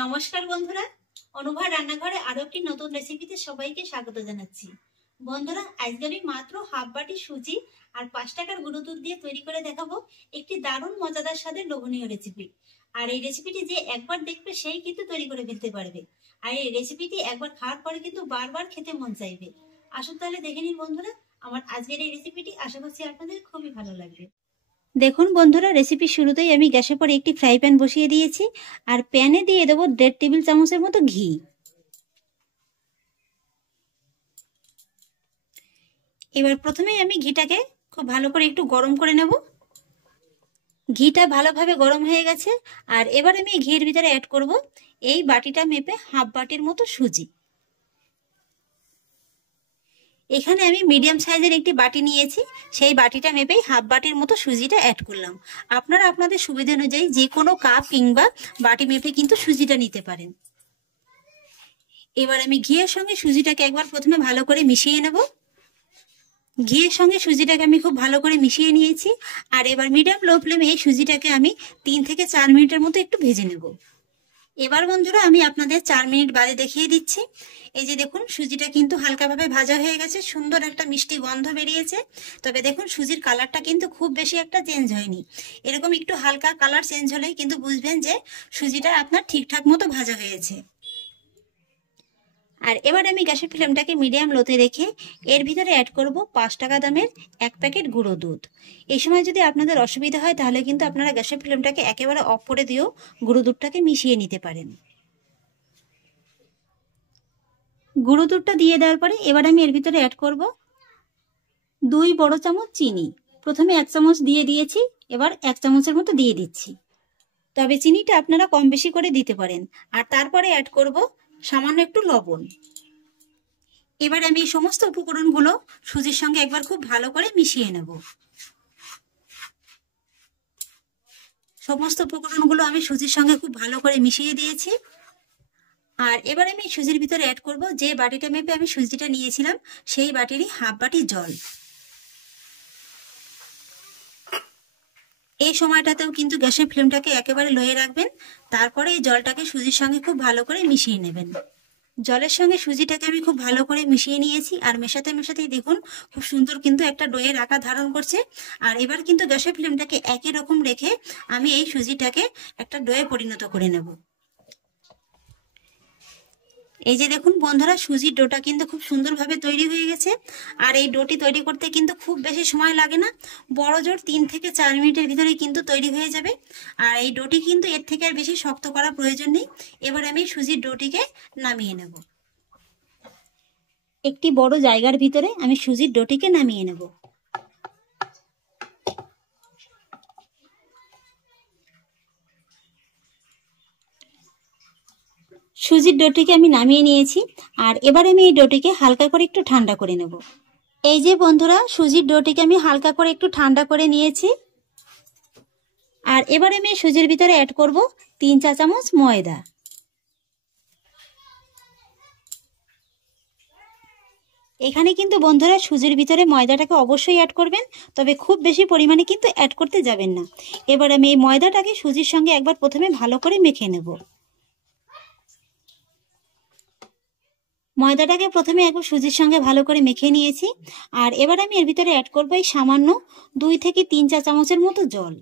নমস্কার বন্ধুরা, অনুভা রান্নাঘরে আরো একটি নতুন রেসিপিতে সবাইকে স্বাগত জানাচ্ছি। বন্ধুরা, আজকে আমি মাত্র হাফ বাটি সুজি আর 5 টাকার গুঁড়ো দুধ দিয়ে তৈরি করে দেখাবো একটি দারুণ মজাদার স্বাদের লোভনীয় রেসিপি। আর এই রেসিপিটি যে একবার দেখবে সেই কিন্তু তৈরি করে ফেলতে পারবে। আর এই রেসিপিটি একবার খাওয়ার পরে কিন্তু বারবার খেতে মন চাইবে। আসুন তাহলে দেখে নিন বন্ধুরা, আমার আজকের এই রেসিপিটি আশা করছি আপনাদের খুবই ভালো লাগবে। দেখুন বন্ধুরা, রেসিপির শুরুতেই আমি গ্যাসের পরে একটি ফ্রাই প্যান বসিয়ে দিয়েছি আর প্যানে দিয়ে দেবো 1.5 টেবিল চামচের মতো ঘি। এবার প্রথমেই আমি ঘিটাকে খুব ভালো করে একটু গরম করে নেব। ঘিটা ভালোভাবে গরম হয়ে গেছে আর এবার আমি ঘিয়ের ভিতরে অ্যাড করব এই বাটিটা মেপে হাফ বাটির মতো সুজি। এখানে আমি মিডিয়াম সাইজের একটি বাটি নিয়েছি, সেই বাটিটা মেপেই হাফ বাটির মতো সুজিটা অ্যাড করলাম। আপনারা আপনাদের সুবিধা অনুযায়ী যে কোনো কাপ কিংবা বাটি মেপে কিন্তু সুজিটা নিতে পারেন। এবার আমি ঘিয়ের সঙ্গে সুজিটাকে একবার প্রথমে ভালো করে মিশিয়ে নেব। ঘিয়ের সঙ্গে সুজিটাকে আমি খুব ভালো করে মিশিয়ে নিয়েছি আর এবার মিডিয়াম লো ফ্লেমে এই সুজিটাকে আমি 3 থেকে 4 মিনিটের মতো একটু ভেজে নেব। এবার বন্ধুরা আমি আপনাদের 4 মিনিট বাদে দেখিয়ে দিচ্ছি। এই যে দেখুন, সুজিটা কিন্তু হালকাভাবে ভাজা হয়ে গেছে, সুন্দর একটা মিষ্টি গন্ধ বেরিয়েছে। তবে দেখুন, সুজির কালারটা কিন্তু খুব বেশি একটা চেঞ্জ হয়নি। এরকম একটু হালকা কালার চেঞ্জ হলেই কিন্তু বুঝবেন যে সুজিটা আপনার ঠিকঠাক মতো ভাজা হয়েছে। আর এবার আমি গ্যাসের ফ্লেমটাকে মিডিয়াম লোতে রেখে এর ভিতরে অ্যাড করব 5 টাকা দামের 1 প্যাকেট গুঁড়ো দুধ। এই সময় যদি আপনাদের অসুবিধা হয় তাহলে কিন্তু আপনারা গ্যাসের ফ্লেমটাকে একেবারে অফ করে দিয়েও গুঁড়ো দুধটাকে মিশিয়ে নিতে পারেন। গুঁড়ো দুধটা দিয়ে দেওয়ার পরে এবার আমি এর ভিতরে অ্যাড করব 2 বড় চামচ চিনি। প্রথমে 1 চামচ দিয়ে দিয়েছি, এবার 1 চামচের মতো দিয়ে দিচ্ছি। তবে চিনিটা আপনারা কম বেশি করে দিতে পারেন। আর তারপরে অ্যাড করব সামান্য একটু লবণ। এবার আমি এই সমস্ত উপকরণগুলো সুজির সঙ্গে একবার খুব ভালো করে মিশিয়ে নেব। সমস্ত উপকরণগুলো আমি সুজির সঙ্গে খুব ভালো করে মিশিয়ে দিয়েছি। আর এবার আমি সুজির ভিতরে অ্যাড করব যে বাটিটা মেপে আমি সুজিটা নিয়েছিলাম সেই বাটিরই হাফ বাটি জল। এই সময়টাতেও কিন্তু গ্যাসের ফ্লেমটাকে একেবারে লোয়ে রাখবেন। তারপরে এই জলটাকে সুজির সঙ্গে খুব ভালো করে মিশিয়ে নেবেন। জলের সঙ্গে সুজিটাকে আমি খুব ভালো করে মিশিয়ে নিয়েছি আর মেশাতে মেশাতেই দেখুন খুব সুন্দর কিন্তু একটা ডোয়ের আকার ধারণ করছে। আর এবার কিন্তু গ্যাসের ফ্লেমটাকে একই রকম রেখে আমি এই সুজিটাকে একটা ডোয়ে পরিণত করে নেব। এই যে দেখুন বন্ধুরা, সুজির ডোটা কিন্তু খুব সুন্দরভাবে তৈরি হয়ে গেছে। আর এই ডোটি তৈরি করতে কিন্তু খুব বেশি সময় লাগে না, বড় জোর 3 থেকে 4 মিনিটের ভিতরেই কিন্তু তৈরি হয়ে যাবে। আর এই ডোটি কিন্তু এর থেকে আর বেশি শক্ত করার প্রয়োজন নেই। এবার আমি সুজির ডোটিকে নামিয়ে নেব। একটি বড় জায়গার ভিতরে আমি সুজির ডোটিকে নামিয়ে নেব। সুজির ডোটিকে আমি নামিয়ে নিয়েছি আর এবার আমি এই ডোটিকে হালকা করে একটু ঠান্ডা করে নেব। এই যে বন্ধুরা, সুজির ডোটিকে আমি হালকা করে একটু ঠান্ডা করে নিয়েছি। আর এবার আমি সুজির ভিতরে অ্যাড করব 3 চা চামচ ময়দা। এখানে কিন্তু বন্ধুরা সুজির ভিতরে ময়দাটাকে অবশ্যই অ্যাড করবেন, তবে খুব বেশি পরিমাণে কিন্তু অ্যাড করতে যাবেন না। এবার আমি এই ময়দাটাকে সুজির সঙ্গে একবার প্রথমে ভালো করে মেখে নেব। ময়দাটাকে প্রথমে একবার সুজির সঙ্গে ভালো করে মেখে নিয়েছি আর এবার আমি এর ভিতরে অ্যাড করবো এই সামান্য 2 থেকে 3 চা চামচের মতো জল।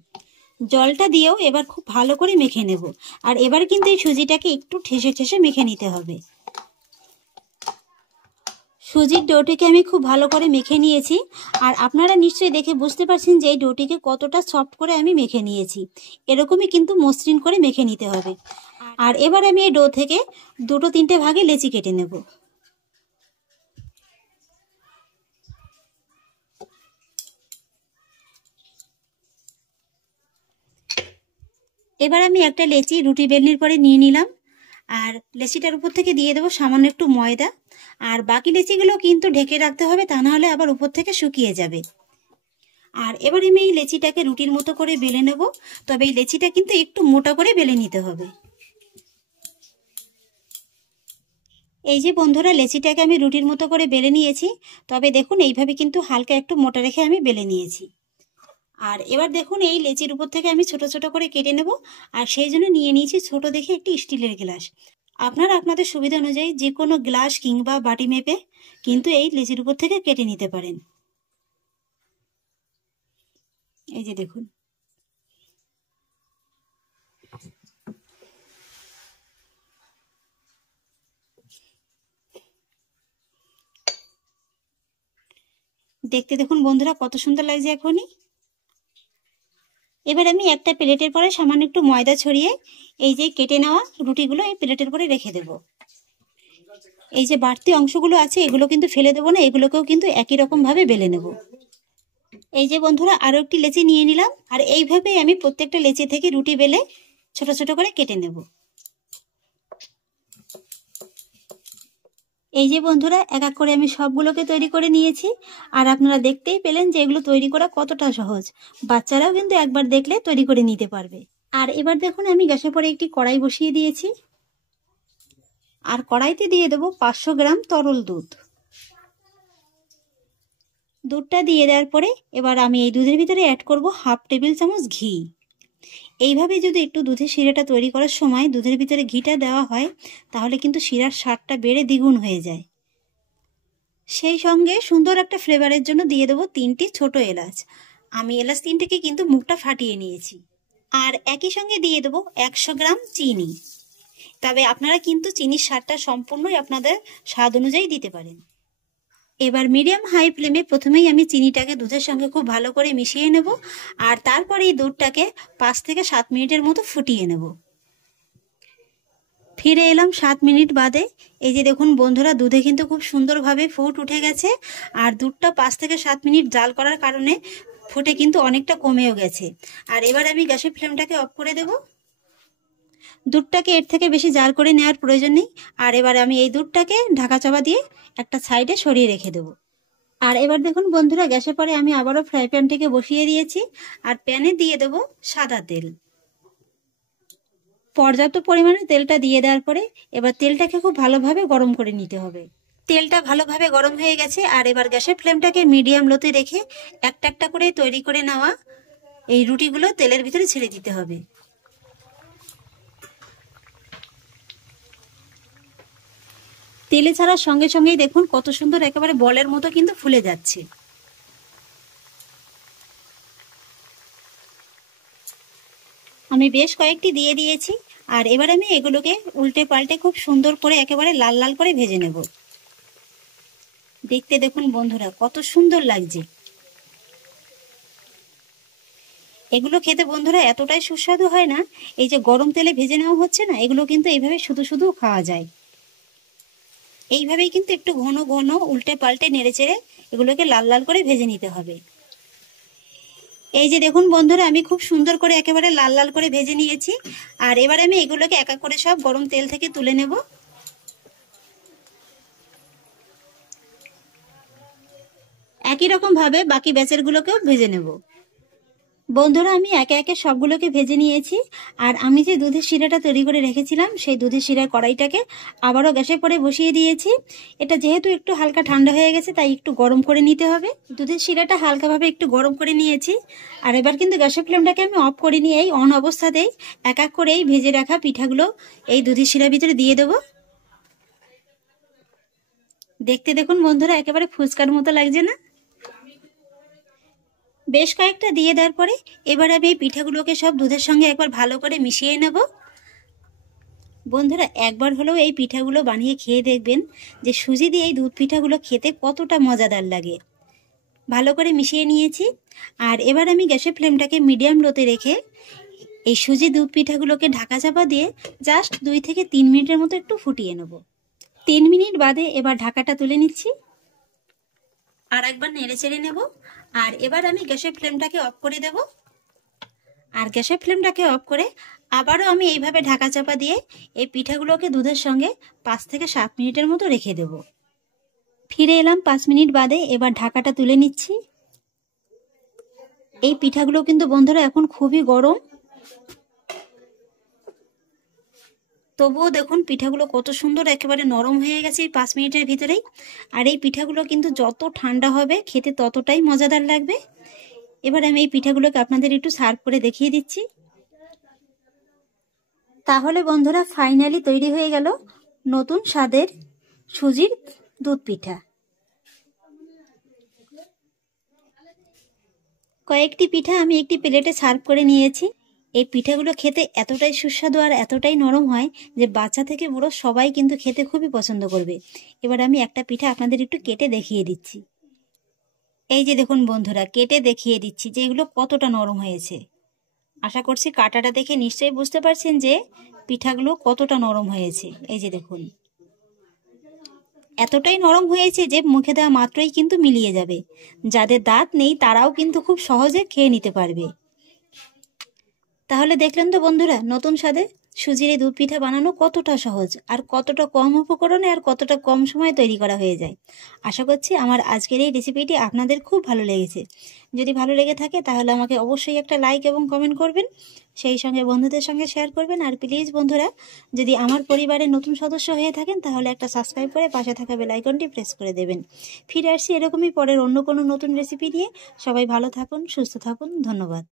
জলটা দিয়েও এবার খুব ভালো করে মেখে নেব। আর এবার কিন্তু এই সুজিটাকে একটু ঠেসে ঠেসে মেখে নিতে হবে। সুজির ডোটিকে আমি খুব ভালো করে মেখে নিয়েছি আর আপনারা নিশ্চয়ই দেখে বুঝতে পারছেন যে এই ডোটিকে কতটা সফট করে আমি মেখে নিয়েছি। এরকমই কিন্তু মসৃণ করে মেখে নিতে হবে। আর এবার আমি এই ডো থেকে 2-3টে ভাগে লেচি কেটে নেব। এবার আমি একটা লেচি রুটি বেলনির পরে নিয়ে নিলাম আর লেচিটার উপর থেকে দিয়ে দেবো সামান্য একটু ময়দা। আর বাকি লেচিগুলো কিন্তু ঢেকে রাখতে হবে, তা নাহলে আবার উপর থেকে শুকিয়ে যাবে। আর এবার আমি এই লেচিটাকে রুটির মতো করে বেলে নেব, তবে এই লেচিটা কিন্তু একটু মোটা করে বেলে নিতে হবে। এই যে বন্ধুরা, লেচিটাকে আমি রুটির মতো করে বেলে নিয়েছি, তবে দেখুন এইভাবে কিন্তু হালকা একটু মোটা রেখে আমি বেলে নিয়েছি। আর এবার দেখুন এই লেচির উপর থেকে আমি ছোট ছোট করে কেটে নেব। আর সেই জন্য নিয়ে নিয়েছি ছোট দেখে একটি স্টিলের গ্লাস। আপনারা আপনাদের সুবিধা অনুযায়ী যে কোনো গ্লাস কিংবা বাটি মেপে কিন্তু এই লেচির উপর থেকে কেটে নিতে পারেন। এই যে দেখুন, দেখতে দেখুন বন্ধুরা কত সুন্দর লাগছে এখনই। এবার আমি একটা প্লেটের পরে সামান্য একটু ময়দা ছড়িয়ে এই যে কেটে নেওয়া রুটিগুলো এই প্লেটের পরে রেখে দেব। এই যে বাড়তি অংশগুলো আছে এগুলো কিন্তু ফেলে দেবো না, এগুলোকেও কিন্তু একই রকম ভাবে বেলে নেব। এই যে বন্ধুরা আরো একটি লেচি নিয়ে নিলাম। আর এইভাবেই আমি প্রত্যেকটা লেচি থেকে রুটি বেলে ছোট ছোট করে কেটে নেব। এই যে বন্ধুরা এক এক করে আমি সবগুলোকে তৈরি করে নিয়েছি। আর আপনারা দেখতেই পেলেন যে এগুলো তৈরি করা কতটা সহজ। বাচ্চারাও কিন্তু একবার দেখলে তৈরি করে নিতে পারবে। আর এবার দেখুন আমি গ্যাসের পরে একটি কড়াই বসিয়ে দিয়েছি। আর কড়াইতে দিয়ে দেবো 500 গ্রাম তরল দুধ। দুধটা দিয়ে দেওয়ার পরে এবার আমি এই দুধের ভিতরে অ্যাড করব হাফ টেবিল চামচ ঘি। এইভাবে যদি একটু দুধের শিরাটা তৈরি করার সময় দুধের ভিতরে ঘিটা দেওয়া হয় তাহলে কিন্তু শিরার স্বাদটা বেড়ে দ্বিগুণ হয়ে যায়। সেই সঙ্গে সুন্দর একটা ফ্লেভারের জন্য দিয়ে দেবো 3টি ছোট এলাচ। আমি এলাচ 3টিকে কিন্তু মুখটা ফাটিয়ে নিয়েছি। আর একই সঙ্গে দিয়ে দেবো 100 গ্রাম চিনি। তবে আপনারা কিন্তু চিনির স্বাদটা সম্পূর্ণই আপনাদের স্বাদ অনুযায়ী দিতে পারেন। এবার মিডিয়াম হাই ফ্লেমে প্রথমেই আমি চিনিটাকে দুধের সঙ্গে খুব ভালো করে মিশিয়ে নেব। আর তারপরে এই দুধটাকে 5 থেকে 7 মিনিটের মতো ফুটিয়ে নেব। ফিরে এলাম 7 মিনিট বাদে। এই যে দেখুন বন্ধুরা দুধে কিন্তু খুব সুন্দরভাবে ফুট উঠে গেছে। আর দুধটা 5 থেকে 7 মিনিট জাল করার কারণে ফুটে কিন্তু অনেকটা কমেও গেছে। আর এবার আমি গ্যাসের ফ্লেমটাকে অফ করে দেব। দুধটাকে এর থেকে বেশি জাল করে নেওয়ার প্রয়োজন নেই। আর এবার আমি এই দুধটাকে ঢাকা চাপা দিয়ে একটা সাইডে সরিয়ে রেখে দেব। আর এবার দেখুন বন্ধুরা গ্যাসের পরে আমি আবারও ফ্রাই প্যানটিকে বসিয়ে দিয়েছি। আর প্যানে দিয়ে দেব সাদা তেল। পর্যাপ্ত পরিমাণে তেলটা দিয়ে দেওয়ার পরে এবার তেলটাকে খুব ভালোভাবে গরম করে নিতে হবে। তেলটা ভালোভাবে গরম হয়ে গেছে। আর এবার গ্যাসের ফ্লেমটাকে মিডিয়াম লোতে রেখে একটা একটা করে তৈরি করে নেওয়া এই রুটিগুলো তেলের ভিতরে ছেড়ে দিতে হবে। তেলে ছাড়ার সঙ্গে সঙ্গেই দেখুন কত সুন্দর একেবারে বলের মতো কিন্তু ফুলে যাচ্ছে। আমি বেশ কয়েকটি দিয়ে দিয়েছি। আর এবার আমি এগুলোকে উল্টে পাল্টে খুব সুন্দর করে একেবারে লাল লাল করে ভেজে নেব। দেখতে দেখুন বন্ধুরা কত সুন্দর লাগছে। এগুলো খেতে বন্ধুরা এতটাই সুস্বাদু হয় না। এই যে গরম তেলে ভেজে নেওয়া হচ্ছে না, এগুলো কিন্তু এইভাবে শুধু শুধু খাওয়া যায়। এইভাবেই কিন্তু একটু ঘন ঘন উল্টে পাল্টে নেড়ে চেড়ে এগুলোকে লাল লাল করে ভেজে নিতে হবে। এই যে দেখুন বন্ধুরা আমি খুব সুন্দর করে একেবারে লাল লাল করে ভেজে নিয়েছি। আর এবার আমি এগুলোকে এক এক করে সব গরম তেল থেকে তুলে নেব। একই রকম ভাবে বাকি ব্যাচেরগুলোকেও ভেজে নেব। বন্ধুরা আমি একে একে সবগুলোকে ভেজে নিয়েছি। আর আমি যে দুধের শিরাটা তৈরি করে রেখেছিলাম সেই দুধের শিরার কড়াইটাকে আবারও গ্যাসের পরে বসিয়ে দিয়েছি। এটা যেহেতু একটু হালকা ঠান্ডা হয়ে গেছে তাই একটু গরম করে নিতে হবে। দুধের শিরাটা হালকাভাবে একটু গরম করে নিয়েছি। আর এবার কিন্তু গ্যাসের ফ্লেমটাকে আমি অফ করে নিয়ে এই অন অবস্থাতেই এক এক করে এই ভেজে রাখা পিঠাগুলো এই দুধের শিরার ভিতরে দিয়ে দেবো। দেখতে দেখুন বন্ধুরা একেবারে ফুচকার মতো লাগছে না? বেশ কয়েকটা দিয়ে দেওয়ার পরে এবার আমি এই পিঠাগুলোকে সব দুধের সঙ্গে একবার ভালো করে মিশিয়ে নেব। বন্ধুরা একবার হলেও এই পিঠাগুলো বানিয়ে খেয়ে দেখবেন যে সুজি দিয়ে এই দুধ পিঠাগুলো খেতে কতটা মজাদার লাগে। ভালো করে মিশিয়ে নিয়েছি। আর এবার আমি গ্যাসের ফ্লেমটাকে মিডিয়াম লোতে রেখে এই সুজি দুধ পিঠাগুলোকে ঢাকা চাপা দিয়ে জাস্ট 2 থেকে 3 মিনিটের মতো একটু ফুটিয়ে নেব। 3 মিনিট বাদে এবার ঢাকাটা তুলে নিচ্ছি। আর একবার নেড়ে চেড়ে নেব। আর এবার আমি গ্যাসের ফ্লেমটাকে অফ করে দেব। আর গ্যাসের ফ্লেমটাকে অফ করে আবারও আমি এইভাবে ঢাকা চাপা দিয়ে এই পিঠাগুলোকে দুধের সঙ্গে 5 থেকে 7 মিনিটের মতো রেখে দেব। ফিরে এলাম 5 মিনিট বাদে। এবার ঢাকাটা তুলে নিচ্ছি। এই পিঠাগুলো কিন্তু বন্ধুরা এখন খুবই গরম, তবুও দেখুন পিঠাগুলো কত সুন্দর একেবারে নরম হয়ে গেছে এই 5 মিনিটের ভিতরেই। আর এই পিঠাগুলো কিন্তু যত ঠান্ডা হবে খেতে ততটাই মজাদার লাগবে। এবার আমি এই পিঠাগুলোকে আপনাদের একটু সার্ভ করে দেখিয়ে দিচ্ছি। তাহলে বন্ধুরা ফাইনালি তৈরি হয়ে গেল নতুন স্বাদের সুজির দুধ পিঠা। কয়েকটি পিঠা আমি একটি প্লেটে সার্ভ করে নিয়েছি। এই পিঠাগুলো খেতে এতটাই সুস্বাদু আর এতটাই নরম হয় যে বাচ্চা থেকে বুড়ো সবাই কিন্তু খেতে খুবই পছন্দ করবে। এবার আমি একটা পিঠা আপনাদের একটু কেটে দেখিয়ে দিচ্ছি। এই যে দেখুন বন্ধুরা, কেটে দেখিয়ে দিচ্ছি যে এগুলো কতটা নরম হয়েছে। আশা করছি কাটাটা দেখে নিশ্চয়ই বুঝতে পারছেন যে পিঠাগুলো কতটা নরম হয়েছে। এই যে দেখুন, এতটাই নরম হয়েছে যে মুখে দেওয়া মাত্রই কিন্তু মিলিয়ে যাবে। যাদের দাঁত নেই তারাও কিন্তু খুব সহজে খেয়ে নিতে পারবে। তাহলে দেখলেন তো বন্ধুরা, নতুন স্বাদে সুজির এই দুধ পিঠা বানানো কতটা সহজ আর কতটা কম উপকরণে আর কতটা কম সময়ে তৈরি করা হয়ে যায়। আশা করছি আমার আজকের এই রেসিপিটি আপনাদের খুব ভালো লেগেছে। যদি ভালো লেগে থাকে তাহলে আমাকে অবশ্যই একটা লাইক এবং কমেন্ট করবেন, সেই সঙ্গে বন্ধুদের সঙ্গে শেয়ার করবেন। আর প্লিজ বন্ধুরা, যদি আমার পরিবারের নতুন সদস্য হয়ে থাকেন তাহলে একটা সাবস্ক্রাইব করে পাশে থাকা বেল আইকনটি প্রেস করে দেবেন। ফিরে আসছি এরকমই পরের অন্য কোনো নতুন রেসিপি নিয়ে। সবাই ভালো থাকুন, সুস্থ থাকুন, ধন্যবাদ।